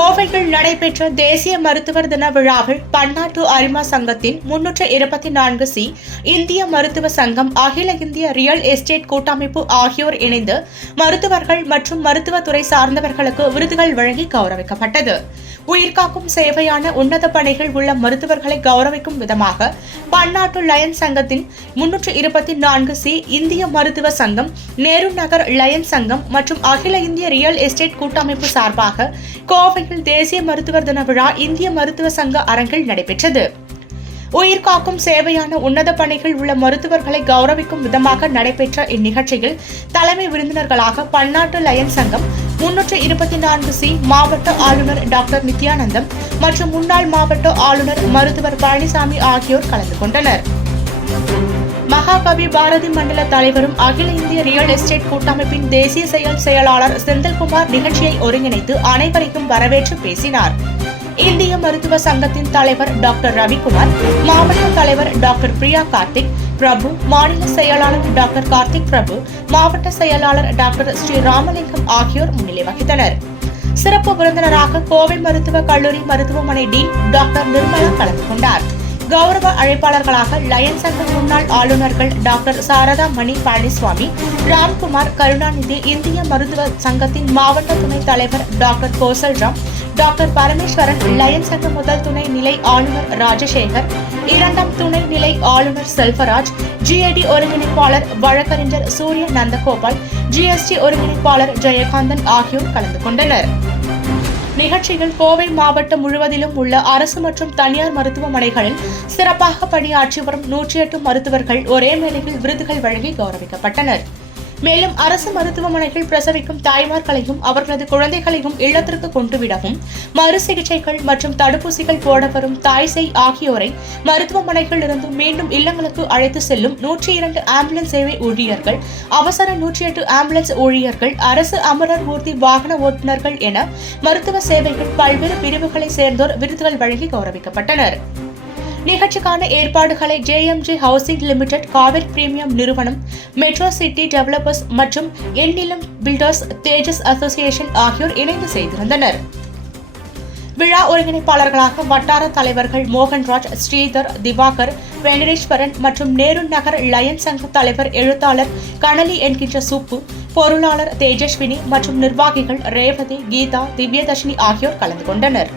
கோவையில் நடைபெற்ற தேசிய மருத்துவர் தின விழாவில் பன்னாட்டு அரிமா சங்கத்தின் முன்னூற்று இருபத்தி நான்கு சி இந்திய மருத்துவ சங்கம் அகில இந்திய ரியல் எஸ்டேட் கூட்டமைப்பு ஆகியோர் இணைந்து மருத்துவர்கள் மற்றும் மருத்துவத்துறை சார்ந்தவர்களுக்கு விருதுகள் வழங்கி கௌரவிக்கப்பட்டது உயிர்காக்கும் சேவையான உன்னத பணிகள் உள்ள மருத்துவர்களை கௌரவிக்கும் விதமாக பன்னாட்டு லயன் சங்கத்தின் முன்னூற்று இருபத்தி நான்கு சி இந்திய மருத்துவ சங்கம் நேரு நகர் லயன் சங்கம் மற்றும் அகில இந்திய ரியல் எஸ்டேட் கூட்டமைப்பு சார்பாக கோவையில் தேசிய மருத்துவர் தின விழா இந்திய மருத்துவ சங்க அரங்கில் நடைபெற்றது உயிர்காக்கும் சேவையான உன்னத பணிகள் உள்ள மருத்துவர்களை கௌரவிக்கும் விதமாக நடைபெற்ற இந்நிகழ்ச்சியில் தலைமை விருந்தினர்களாக பன்னாட்டு லயன் சங்கம் முன்னூற்று இருபத்தி நான்கு சி மாவட்ட ஆளுநர் டாக்டர் நித்யானந்தம் மற்றும் முன்னாள் மாவட்ட ஆளுநர் மருத்துவர் பழனிசாமி ஆகியோர் கலந்து கொண்டனர் மகாகவி பாரதி மண்டல தலைவரும் அகில இந்திய ரியல் எஸ்டேட் கூட்டமைப்பின் தேசிய செயல் செயலாளர் செந்தில்குமார் நிகழ்ச்சியை ஒருங்கிணைத்து அனைவரையும் வரவேற்று பேசினார் இந்திய மருத்துவ சங்கத்தின் தலைவர் டாக்டர் ரவிக்குமார் மாவட்ட தலைவர் டாக்டர் பிரியா கார்த்திக் பிரபு மாநில செயலாளர் டாக்டர் கார்த்திக் பிரபு மாவட்ட செயலாளர் டாக்டர் ஸ்ரீ ராமலிங்கம் ஆகியோர் முன்னிலை வகித்தனர் சிறப்பு விருந்தினராக கோவை மருத்துவக் கல்லூரி மருத்துவமனை டீன் டாக்டர் நிர்மலா கலந்து கொண்டார் கௌரவ அழைப்பாளர்களாக லயன் சங்க முன்னாள் ஆளுநர்கள் டாக்டர் சாரதா மணி பழனிசாமி ராம்குமார் கருணாநிதி இந்திய மருத்துவ சங்கத்தின் மாவட்ட துணைத் தலைவர் doctor Kosalram doctor Parameswaran Lion சங்க முதல் துணை நிலை ஆளுநர் ராஜசேகர் இரண்டாம் துணை நிலை ஆளுநர் செல்வராஜ் ஜிஐடி ஒருங்கிணைப்பாளர் வழக்கறிஞர் சூரிய நந்தகோபால் ஜிஎஸ்டி ஒருங்கிணைப்பாளர் ஜெயகாந்தன் ஆகியோர் கலந்து கொண்டனர் நிகழ்ச்சியில் கோவை மாவட்டம் முழுவதிலும் உள்ள அரசு மற்றும் தனியார் மருத்துவமனைகளில் சிறப்பாக பணியாற்றி வரும் நூற்றி எட்டு மருத்துவர்கள் ஒரே மேலையில் விருதுகள் வழங்கி கௌரவிக்கப்பட்டனர் மேலும் அரசு மருத்துவமனைகள் பிரசவிக்கும் தாய்மார்களையும் அவர்களது குழந்தைகளையும் இல்லத்திற்கு கொண்டுவிடவும் மறு சிகிச்சைகள் மற்றும் தடுப்பூசிகள் போடப்பெறும் தாய்சை ஆகியோரை மருத்துவமனைகள் இருந்து மீண்டும் இல்லங்களுக்கு அழைத்து செல்லும் நூற்றி இரண்டு ஆம்புலன்ஸ் சேவை ஊழியர்கள் அவசர நூற்றி எட்டு ஆம்புலன்ஸ் ஊழியர்கள் அரசு அமரர் ஊர்தி வாகன ஓட்டுநர்கள் என மருத்துவ சேவைகள் பல்வேறு பிரிவுகளை சேர்ந்தோர் விருதுகள் வழங்கி கௌரவிக்கப்பட்டனர் நிகழ்ச்சிக்கான ஏற்பாடுகளை JMG housing limited Kaveri premium நிறுவனம் மெட்ரோ சிட்டி டெவலப்பர்ஸ் மற்றும் எண்ணிலம் பில்டர்ஸ் தேஜஸ் அசோசியேஷன் ஆகியோர் இணைந்து செய்திருந்தனர் விழா ஒருங்கிணைப்பாளர்களாக வட்டார தலைவர்கள் மோகன்ராஜ் ஸ்ரீதர் திவாகர் வெங்கடேஸ்வரன் மற்றும் நேரு நகர் லயன் சங்க தலைவர் எழுத்தாளர் கணலி என்கின்ற சூப்பு பொருளாளர் தேஜஸ்வினி மற்றும் நிர்வாகிகள் ரேவதி கீதா திவ்யதர்ஷினி ஆகியோர் கலந்து கொண்டனர்